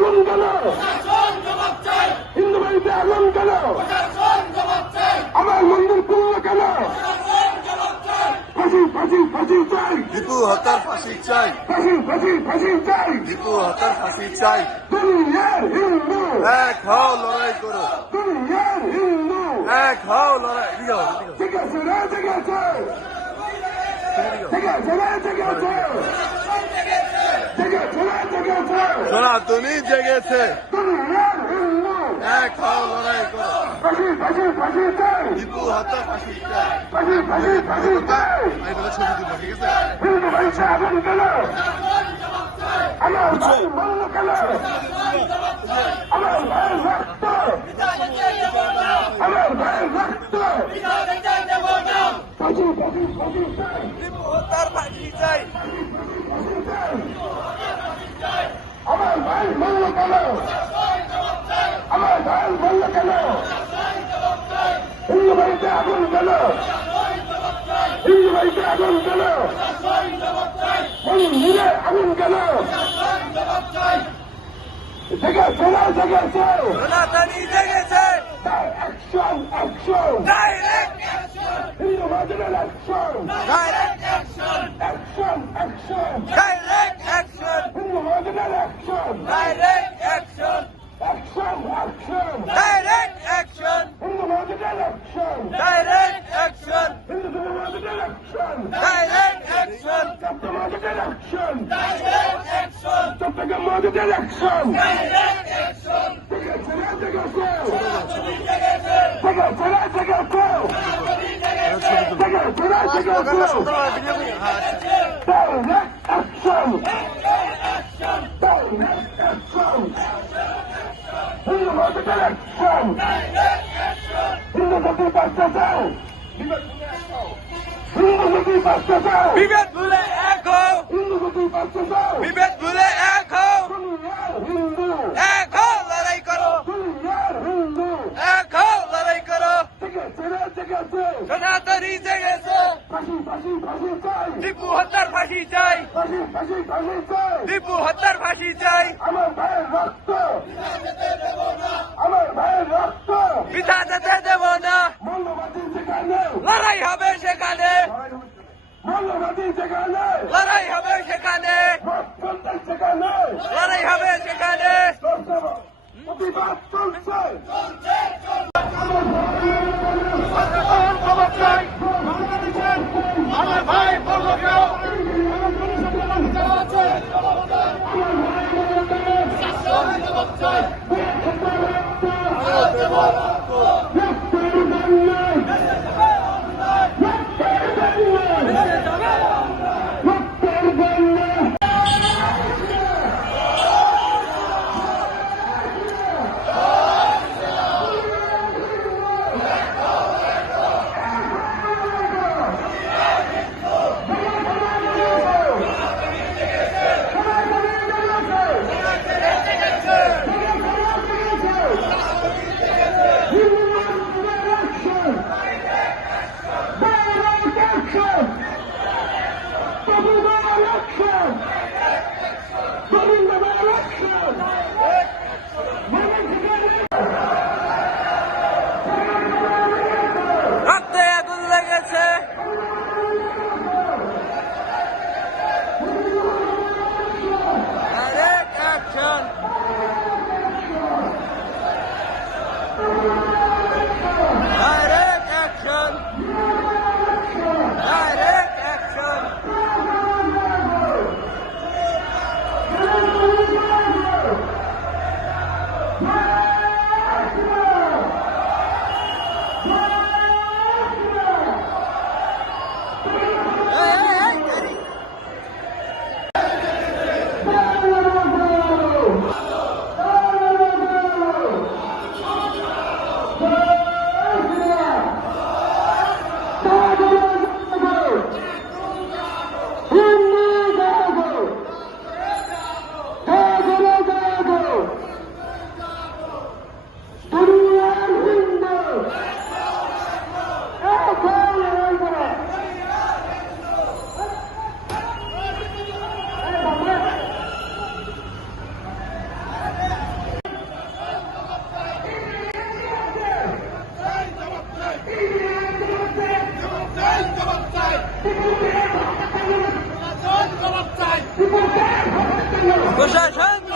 আগুন কেন? হিন্দু বাড়িতে আগুন কেন? আমার মন্দির পুরো কেন? ফাঁসি ফাঁসি ফাঁসি চাই, দীপু হত্যার ফাঁসি চাই, ফাঁসি ফাঁসি ফাঁসি চাই। দীপু হত্যার ফাঁসি চাই। দুনিয়ার হিন্দু, এক হও, লড়াই করো, দুনিয়ার হিন্দু। এক হও, লড়াই। ঠিক আছে রে, ঠিক আছে, ঠিক আছে রে, ঠিক আছে, ঠিক আছে রে, ঠিক আছে। সনাতনী জেগেছে, দুনিয়ার হিন্দু, এক হও, লড়াই করো, ফাঁসি ফাঁসি ফাঁসি চাই, দীপু হত্যার ফাঁসি চাই। ফাঁসি ফাঁসি ফাঁসি চাই। আমি তোকে ছবি দিব, ঠিক আছে? হিন্দু বাড়িতে আগুন কেন? আমার ভাই মরল কেন? আমার ভাইয়ের রক্ত, আমার ভাইয়ের রক্ত। ফাঁসি ফাঁসি ফাঁসি চাই, দীপু হত্যার ফাঁসি চাই। আমার ভাই মরল কেন? আমার ভাই মরল কেন? হিন্দু বাড়িতে আগুন কেন? হিন্দু বাড়িতে আগুন কেন? মন্দিরে আগুন কেন? জেগেছে না, জেগেছে। সনাতনী জেগেছে, action action, direct action, Hindu বাজারের action, direct action, action action, direct action, Hindu বাজারের action, direct action, action action, direct action, Hindu বাজারের অ্যাকশন, ডাইরেক্ট অ্যাকশন, হিন্দু বাজারের অ্যাকশন, ডাইরেক্ট অ্যাকশন, চট্টগ্রাম বাজারের অ্যাকশন, ডাইরেক্ট অ্যাকশন, চট্টগ্রাম বাজারের অ্যাকশন। Direct action. জেগেছে না, জেগেছে, সনাতনী জেগেছে, জেগেছে না, জেগেছে, সনাতনী জেগেছে, জেগেছে না, জেগেছে। Direct action! Direct action! Hindu বাজারের অ্যাকশন, হিন্দু জাতির বাঁচতে চাও, হিন্দু জাতির বাঁচতে চাও, বিভেদ ভুলে এক হও, হিন্দু জাতির বাঁচতে চাও। বিভেদ ভুলে এক হও, দুনিয়ার হিন্দু, এক হও, লড়াই করো, দুনিয়ার হিন্দু। এক হও, লড়াই করো। জেগেছে রে, জেগেছে, সনাতনী জেগেছে, ফাঁসি ফাঁসি ফাঁসি চাই, দীপু হত্যার ফাঁসি চাই, ফাঁসি ফাঁসি ফাঁসি চাই। দীপু হত্যার ফাঁসি চাই। আমার ভাইয়ের রক্ত, আমার ভাইয়ের রক্ত, পিতা যেতে দেব না, মৌলবাদী যেখানে, লড়াই হবে সেখানে, মৌলবাদী যেখানে, লড়াই হবে সেখানে, মত চলছে সেখানে, লড়াই হবে সেখানে। প্রতিবাদ চলছে। আমার ভাই বললো প্রশাসন